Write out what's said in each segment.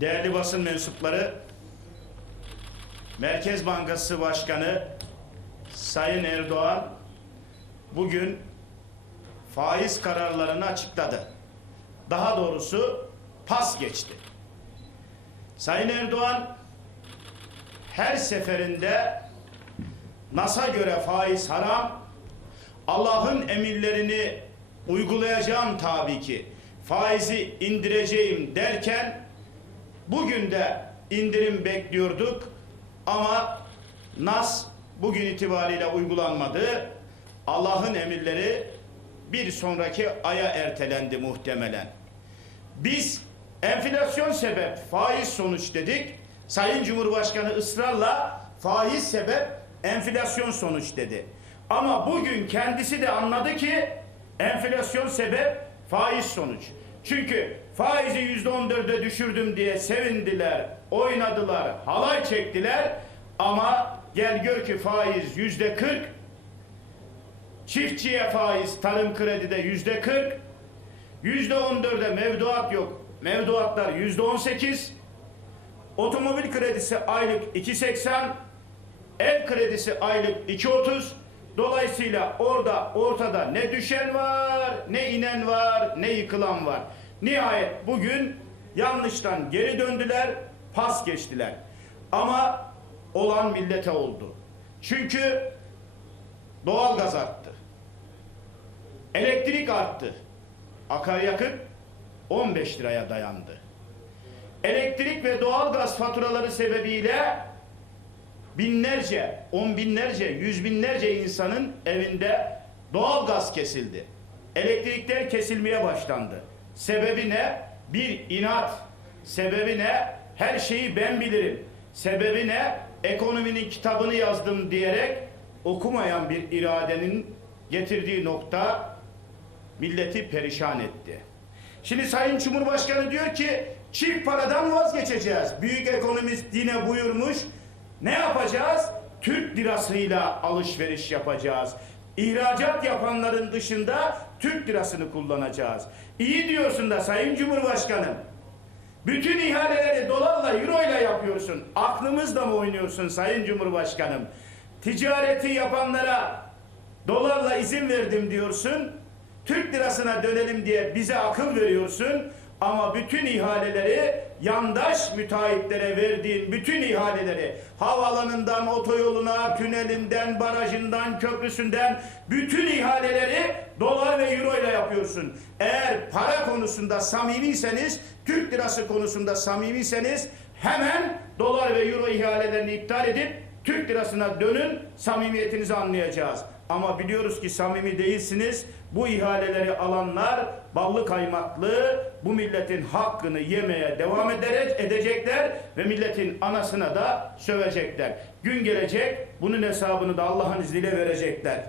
değerli basın mensupları, Merkez Bankası Başkanı Sayın Erdoğan bugün faiz kararlarını açıkladı. Daha doğrusu pas geçti. Sayın Erdoğan her seferinde NAS'a göre faiz haram, Allah'ın emirlerini uygulayacağım tabii ki, faizi indireceğim derken bugün de indirim bekliyorduk ama NAS bugün itibariyle uygulanmadı. Allah'ın emirleri bir sonraki aya ertelendi muhtemelen. Biz enflasyon sebep faiz sonuç dedik. Sayın Cumhurbaşkanı ısrarla faiz sebep enflasyon sonuç dedi. Ama bugün kendisi de anladı ki enflasyon sebep faiz sonuç. Çünkü faizi yüzde on dörde düşürdüm diye sevindiler, oynadılar, halay çektiler. Ama gel gör ki faiz yüzde kırk, çiftçiye faiz tarım kredide yüzde kırk, Yüzde on dörde mevduat yok. Mevduatlar yüzde on sekiz. Otomobil kredisi aylık 2.80. Ev kredisi aylık 2.30. Dolayısıyla orada ortada ne düşen var, ne inen var, ne yıkılan var. Nihayet bugün yanlıştan geri döndüler, pas geçtiler. Ama olan millete oldu. Çünkü doğalgaz arttı. Elektrik arttı. Akaryakıt 15 liraya dayandı. Elektrik ve doğalgaz faturaları sebebiyle binlerce, on binlerce, yüz binlerce insanın evinde doğalgaz kesildi. Elektrikler kesilmeye başlandı. Sebebi ne? Bir inat. Sebebi ne? Her şeyi ben bilirim. Sebebi ne? Ekonominin kitabını yazdım diyerek okumayan bir iradenin getirdiği nokta milleti perişan etti. Şimdi Sayın Cumhurbaşkanı diyor ki çift paradan vazgeçeceğiz. Büyük ekonomist yine buyurmuş. Ne yapacağız? Türk lirasıyla alışveriş yapacağız. İhracat yapanların dışında Türk lirasını kullanacağız. İyi diyorsun da Sayın Cumhurbaşkanım. Bütün ihaleleri dolarla, euroyla yapıyorsun. Aklımızla mı oynuyorsun Sayın Cumhurbaşkanım? Ticareti yapanlara dolarla izin verdim diyorsun. Türk lirasına dönelim diye bize akıl veriyorsun. Ama bütün ihaleleri yandaş müteahhitlere verdiğin bütün ihaleleri havalanından, otoyoluna, tünelinden, barajından, köprüsünden bütün ihaleleri dolar ve euro ile yapıyorsun. Eğer para konusunda samimiyseniz, Türk lirası konusunda samimiyseniz hemen dolar ve euro ihalelerini iptal edip Türk lirasına dönün, samimiyetinizi anlayacağız. Ama biliyoruz ki samimi değilsiniz. Bu ihaleleri alanlar ballı kaymaklı bu milletin hakkını yemeye devam ederek edecekler ve milletin anasına da sövecekler. Gün gelecek bunun hesabını da Allah'ın izniyle verecekler.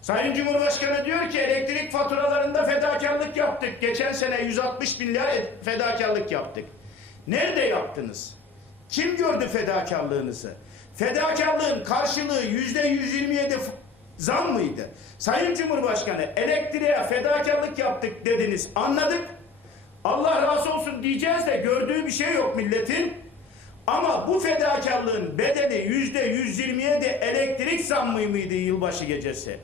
Sayın Cumhurbaşkanı diyor ki elektrik faturalarında fedakarlık yaptık. Geçen sene 160 milyar ed- fedakarlık yaptık. Nerede yaptınız? Kim gördü fedakarlığınızı? Fedakarlığın karşılığı yüzde 127 f- zam mıydı? Sayın Cumhurbaşkanı elektriğe fedakarlık yaptık dediniz anladık. Allah razı olsun diyeceğiz de gördüğü bir şey yok milletin. Ama bu fedakarlığın bedeli yüzde 127 elektrik zammı mıydı yılbaşı gecesi?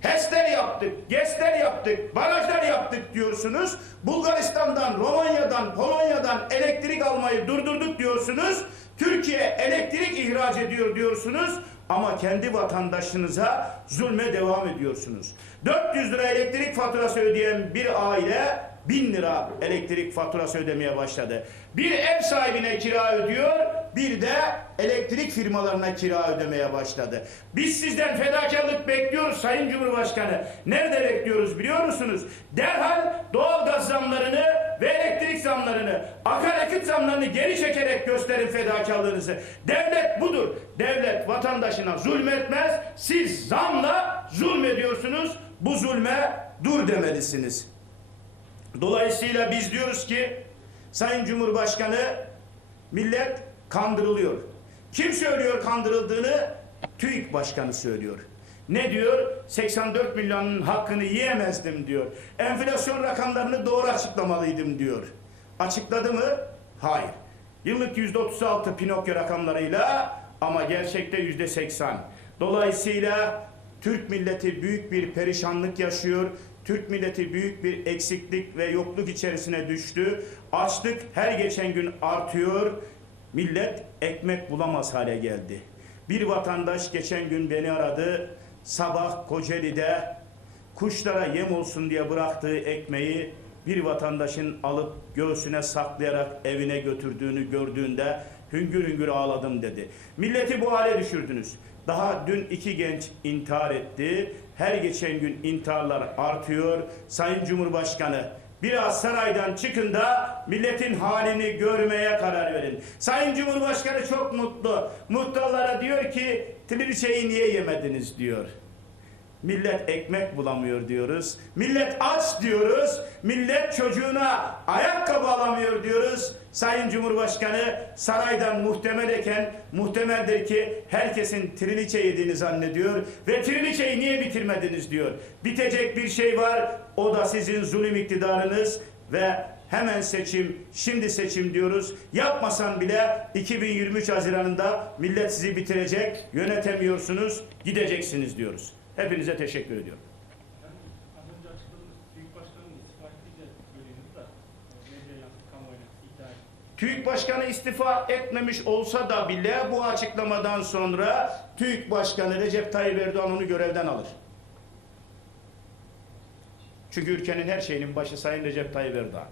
HES'ler yaptık, GES'ler yaptık, barajlar yaptık diyorsunuz. Bulgaristan'dan, Romanya'dan, Polonya'dan elektrik almayı durdurduk diyorsunuz. Türkiye elektrik ihraç ediyor diyorsunuz. Ama kendi vatandaşınıza zulme devam ediyorsunuz. 400 lira elektrik faturası ödeyen bir aile 1000 lira elektrik faturası ödemeye başladı. Bir ev sahibine kira ödüyor, bir de elektrik firmalarına kira ödemeye başladı. Biz sizden fedakarlık bekliyoruz Sayın Cumhurbaşkanı. Nerede bekliyoruz biliyor musunuz? Derhal doğalgaz zamlarını ve elektrik zamlarını, akaryakıt zamlarını geri çekerek gösterin fedakarlığınızı. Devlet budur. Devlet vatandaşına zulmetmez. Siz zamla zulmediyorsunuz. Bu zulme dur demelisiniz. Dolayısıyla biz diyoruz ki Sayın Cumhurbaşkanı millet kandırılıyor. Kim söylüyor kandırıldığını? TÜİK Başkanı söylüyor. Ne diyor? 84 milyonun hakkını yiyemezdim diyor. Enflasyon rakamlarını doğru açıklamalıydım diyor. Açıkladı mı? Hayır. Yıllık yüzde 36 Pinokyo rakamlarıyla ama gerçekte yüzde 80. Dolayısıyla Türk milleti büyük bir perişanlık yaşıyor. Türk milleti büyük bir eksiklik ve yokluk içerisine düştü. Açlık her geçen gün artıyor. Millet ekmek bulamaz hale geldi. Bir vatandaş geçen gün beni aradı. Sabah Kocaeli'de kuşlara yem olsun diye bıraktığı ekmeği bir vatandaşın alıp göğsüne saklayarak evine götürdüğünü gördüğünde hüngür hüngür ağladım dedi. Milleti bu hale düşürdünüz. Daha dün iki genç intihar etti. Her geçen gün intiharlar artıyor. Sayın Cumhurbaşkanı biraz saraydan çıkın da milletin halini görmeye karar verin. Sayın Cumhurbaşkanı çok mutlu. Muhtarlara diyor ki trileçeyi niye yemediniz diyor. Millet ekmek bulamıyor diyoruz. Millet aç diyoruz. Millet çocuğuna ayakkabı alamıyor diyoruz. Sayın Cumhurbaşkanı saraydan muhtemelken muhtemeldir ki herkesin triliçe yediğini zannediyor ve triliçeyi niye bitirmediniz diyor. Bitecek bir şey var. O da sizin zulüm iktidarınız ve hemen seçim, şimdi seçim diyoruz. Yapmasan bile 2023 Haziran'ında millet sizi bitirecek. Yönetemiyorsunuz, gideceksiniz diyoruz. Hepinize teşekkür ediyorum. TÜİK Başkanı istifa etmemiş olsa da bile bu açıklamadan sonra TÜİK Başkanı Recep Tayyip Erdoğan onu görevden alır. Çünkü ülkenin her şeyinin başı Sayın Recep Tayyip Erdoğan.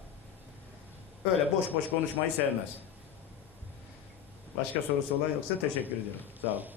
Öyle boş boş konuşmayı sevmez. Başka sorusu olan yoksa teşekkür ediyorum. Sağ olun.